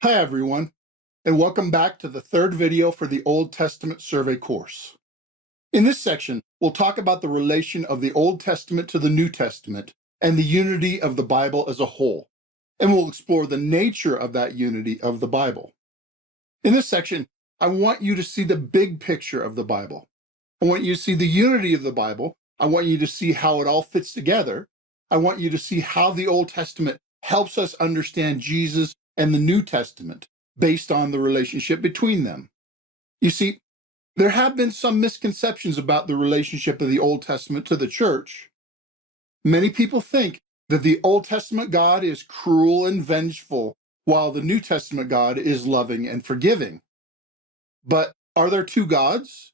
Hi everyone, and welcome back to the third video for the Old Testament survey course. In this section, we'll talk about the relation of the Old Testament to the New Testament and the unity of the Bible as a whole, and we'll explore the nature of that unity of the Bible. In this section, I want you to see the big picture of the Bible. I want you to see the unity of the Bible. I want you to see how it all fits together. I want you to see how the Old Testament helps us understand Jesus and the New Testament based on the relationship between them. You see, there have been some misconceptions about the relationship of the Old Testament to the church. Many people think that the Old Testament God is cruel and vengeful, while the New Testament God is loving and forgiving. But are there two gods?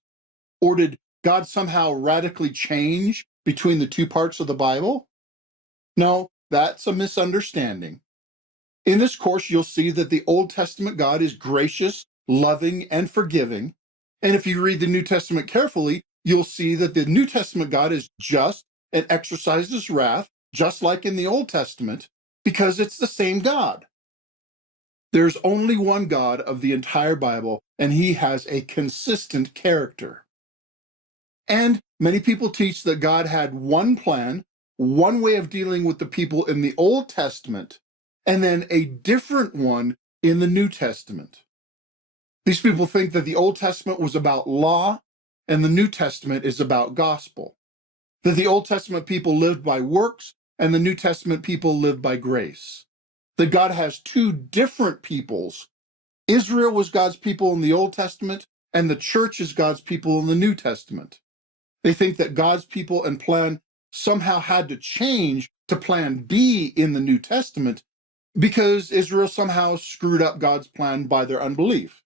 Or did God somehow radically change between the two parts of the Bible? No, that's a misunderstanding. In this course, you'll see that the Old Testament God is gracious, loving, and forgiving. And if you read the New Testament carefully, you'll see that the New Testament God is just and exercises wrath, just like in the Old Testament, because it's the same God. There's only one God of the entire Bible, and he has a consistent character. And many people teach that God had one plan, one way of dealing with the people in the Old Testament, and then a different one in the New Testament. These people think that the Old Testament was about law and the New Testament is about gospel. That the Old Testament people lived by works and the New Testament people lived by grace. That God has two different peoples. Israel was God's people in the Old Testament, and the church is God's people in the New Testament. They think that God's people and plan somehow had to change to plan B in the New Testament because Israel somehow screwed up God's plan by their unbelief.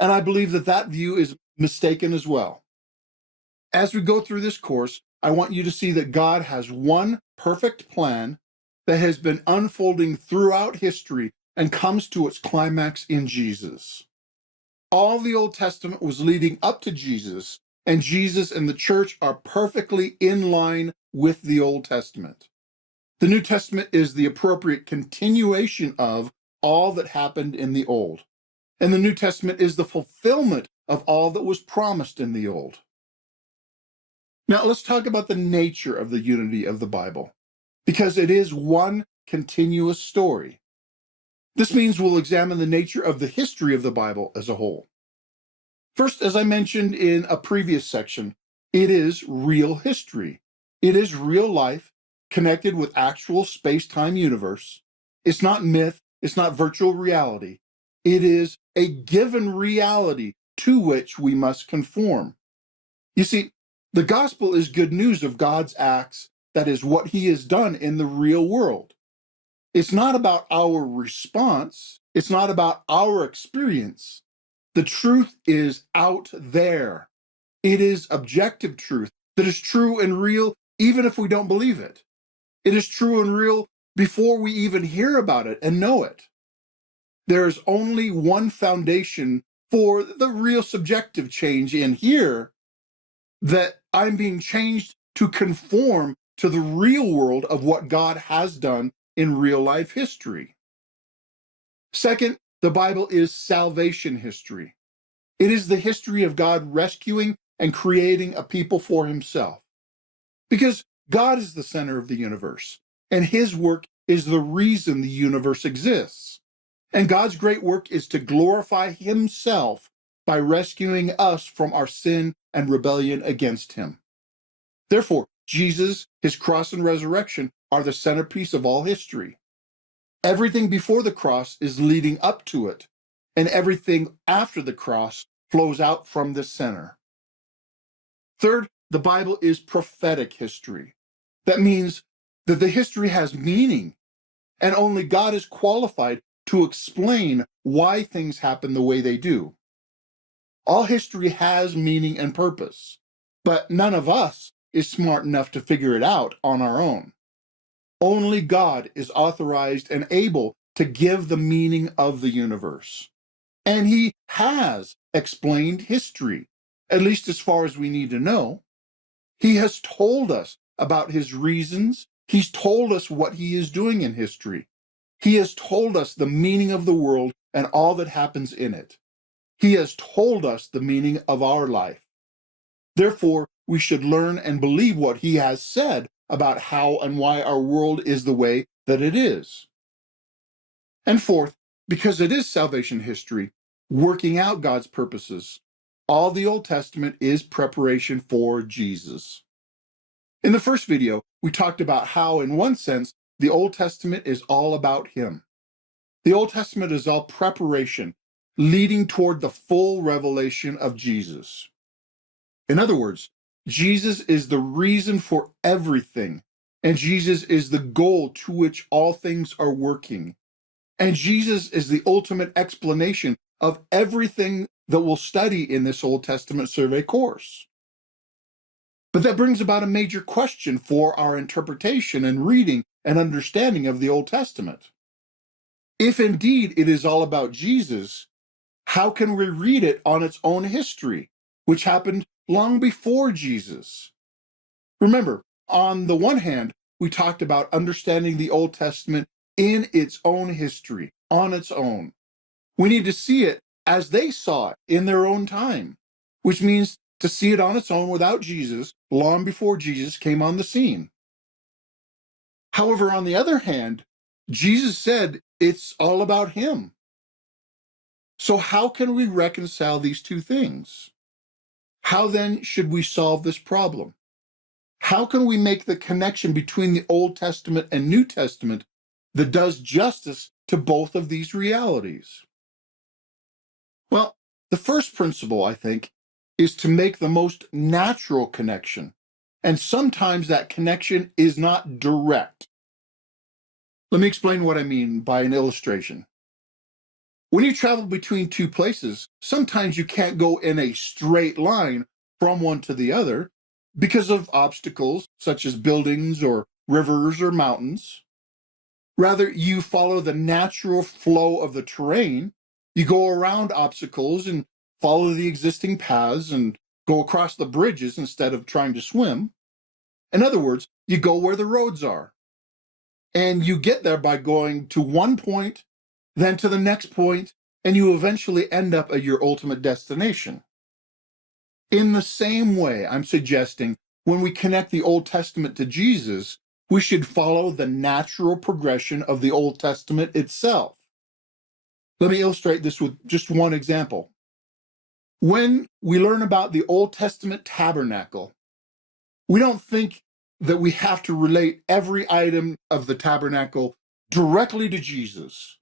And I believe that that view is mistaken as well. As we go through this course, I want you to see that God has one perfect plan that has been unfolding throughout history and comes to its climax in Jesus. All the Old Testament was leading up to Jesus, and Jesus and the church are perfectly in line with the Old Testament. The New Testament is the appropriate continuation of all that happened in the Old. And the New Testament is the fulfillment of all that was promised in the Old. Now, let's talk about the nature of the unity of the Bible, because it is one continuous story. This means we'll examine the nature of the history of the Bible as a whole. First, as I mentioned in a previous section, it is real history. It is real life connected with actual space-time universe. It's not myth. It's not virtual reality. It is a given reality to which we must conform. You see, the gospel is good news of God's acts, that is, what he has done in the real world. It's not about our response. It's not about our experience. The truth is out there. It is objective truth that is true and real even if we don't believe it. It is true and real before we even hear about it and know it. There is only one foundation for the real subjective change in here, that I'm being changed to conform to the real world of what God has done in real life history. Second, the Bible is salvation history. It is the history of God rescuing and creating a people for himself. Because God is the center of the universe, and his work is the reason the universe exists. And God's great work is to glorify himself by rescuing us from our sin and rebellion against him. Therefore, Jesus, his cross and resurrection are the centerpiece of all history. Everything before the cross is leading up to it, and everything after the cross flows out from this center. Third, the Bible is prophetic history. That means that the history has meaning, and only God is qualified to explain why things happen the way they do. All history has meaning and purpose, but none of us is smart enough to figure it out on our own. Only God is authorized and able to give the meaning of the universe. And he has explained history, at least as far as we need to know. He has told us about his reasons. He's told us what he is doing in history. He has told us the meaning of the world and all that happens in it. He has told us the meaning of our life. Therefore, we should learn and believe what he has said about how and why our world is the way that it is. And fourth, because it is salvation history, working out God's purposes, all the Old Testament is preparation for Jesus. In the first video, we talked about how, in one sense, the Old Testament is all about him. The Old Testament is all preparation, leading toward the full revelation of Jesus. In other words, Jesus is the reason for everything, and Jesus is the goal to which all things are working. And Jesus is the ultimate explanation of everything that we'll study in this Old Testament survey course. But that brings about a major question for our interpretation and reading and understanding of the Old Testament. If indeed it is all about Jesus, how can we read it on its own history, which happened long before Jesus? Remember, on the one hand, we talked about understanding the Old Testament in its own history, on its own. We need to see it as they saw it in their own time, which means to see it on its own without Jesus, long before Jesus came on the scene. However, on the other hand, Jesus said it's all about him. So how can we reconcile these two things? How then should we solve this problem? How can we make the connection between the Old Testament and New Testament that does justice to both of these realities? Well, the first principle, I think, is to make the most natural connection. And sometimes that connection is not direct. Let me explain what I mean by an illustration. When you travel between two places, sometimes you can't go in a straight line from one to the other because of obstacles such as buildings or rivers or mountains. Rather, you follow the natural flow of the terrain. You go around obstacles and follow the existing paths and go across the bridges instead of trying to swim. In other words, you go where the roads are. And you get there by going to one point, then to the next point, and you eventually end up at your ultimate destination. In the same way, I'm suggesting when we connect the Old Testament to Jesus, we should follow the natural progression of the Old Testament itself. Let me illustrate this with just one example. When we learn about the Old Testament tabernacle, we don't think that we have to relate every item of the tabernacle directly to Jesus.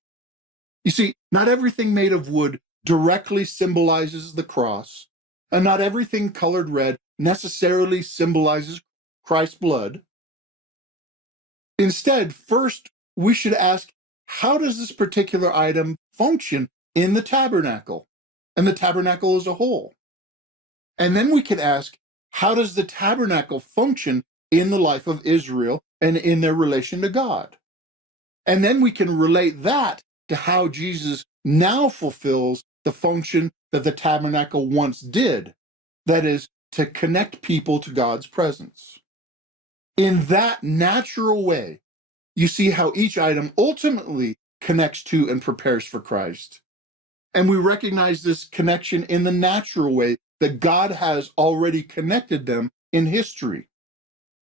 You see, not everything made of wood directly symbolizes the cross, and not everything colored red necessarily symbolizes Christ's blood. Instead, first, we should ask, how does this particular item function in the tabernacle and the tabernacle as a whole? And then we can ask, how does the tabernacle function in the life of Israel and in their relation to God? And then we can relate that to how Jesus now fulfills the function that the tabernacle once did, that is, to connect people to God's presence. In that natural way, you see how each item ultimately connects to and prepares for Christ. And we recognize this connection in the natural way that God has already connected them in history.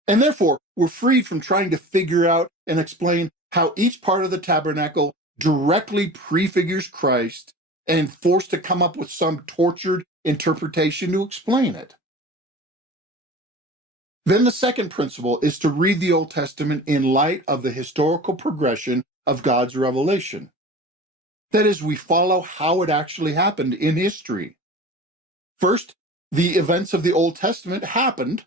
And therefore, we're freed from trying to figure out and explain how each part of the tabernacle directly prefigures Christ and forced to come up with some tortured interpretation to explain it. Then the second principle is to read the Old Testament in light of the historical progression of God's revelation. That is, we follow how it actually happened in history. First, the events of the Old Testament happened.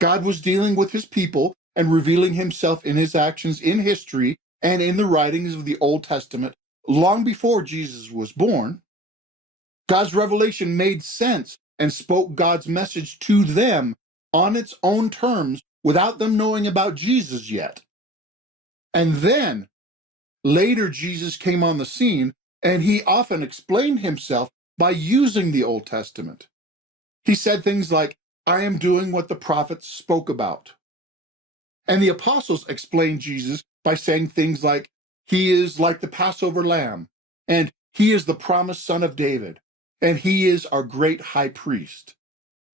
God was dealing with his people and revealing himself in his actions in history and in the writings of the Old Testament long before Jesus was born. God's revelation made sense and spoke God's message to them on its own terms without them knowing about Jesus yet. And then, later Jesus came on the scene, and he often explained himself by using the Old Testament. He said things like, I am doing what the prophets spoke about. And the apostles explained Jesus by saying things like, he is like the Passover lamb, and he is the promised son of David, and he is our great high priest.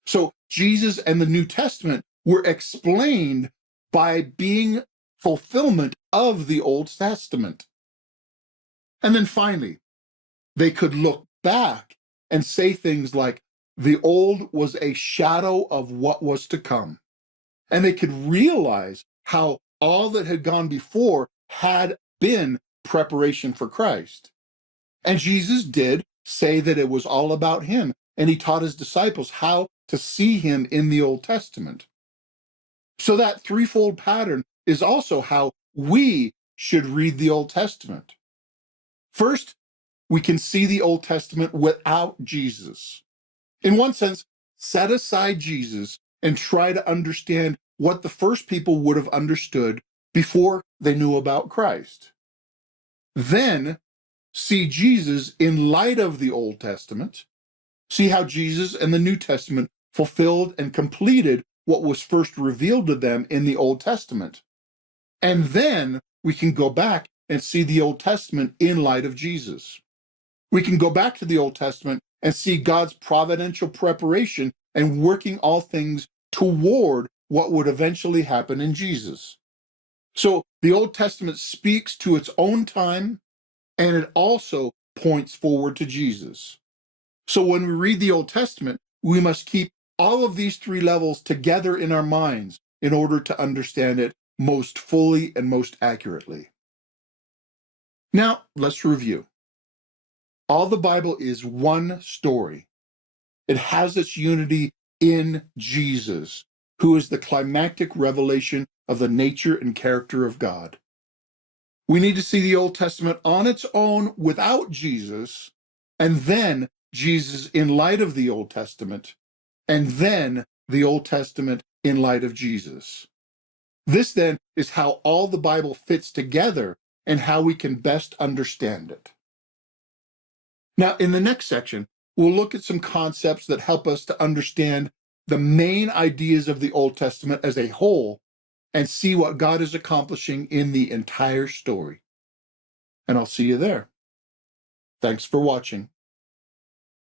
So Jesus and the New Testament were explained by being fulfillment of the Old Testament. And then finally, they could look back and say things like, the old was a shadow of what was to come. And they could realize how all that had gone before had been preparation for Christ. And Jesus did say that it was all about him, and he taught his disciples how to see him in the Old Testament. So that threefold pattern is also how we should read the Old Testament. First, we can see the Old Testament without Jesus. In one sense, set aside Jesus and try to understand what the first people would have understood before they knew about Christ. Then see Jesus in light of the Old Testament, see how Jesus and the New Testament fulfilled and completed what was first revealed to them in the Old Testament. And then we can go back and see the Old Testament in light of Jesus. We can go back to the Old Testament and see God's providential preparation and working all things toward what would eventually happen in Jesus. So the Old Testament speaks to its own time, and it also points forward to Jesus. So when we read the Old Testament, we must keep all of these three levels together in our minds in order to understand it most fully and most accurately. Now, let's review. All the Bible is one story. It has its unity in Jesus, who is the climactic revelation of the nature and character of God. We need to see the Old Testament on its own without Jesus, and then Jesus in light of the Old Testament, and then the Old Testament in light of Jesus. This then is how all the Bible fits together and how we can best understand it. Now, in the next section, we'll look at some concepts that help us to understand the main ideas of the Old Testament as a whole and see what God is accomplishing in the entire story. And I'll see you there. Thanks for watching.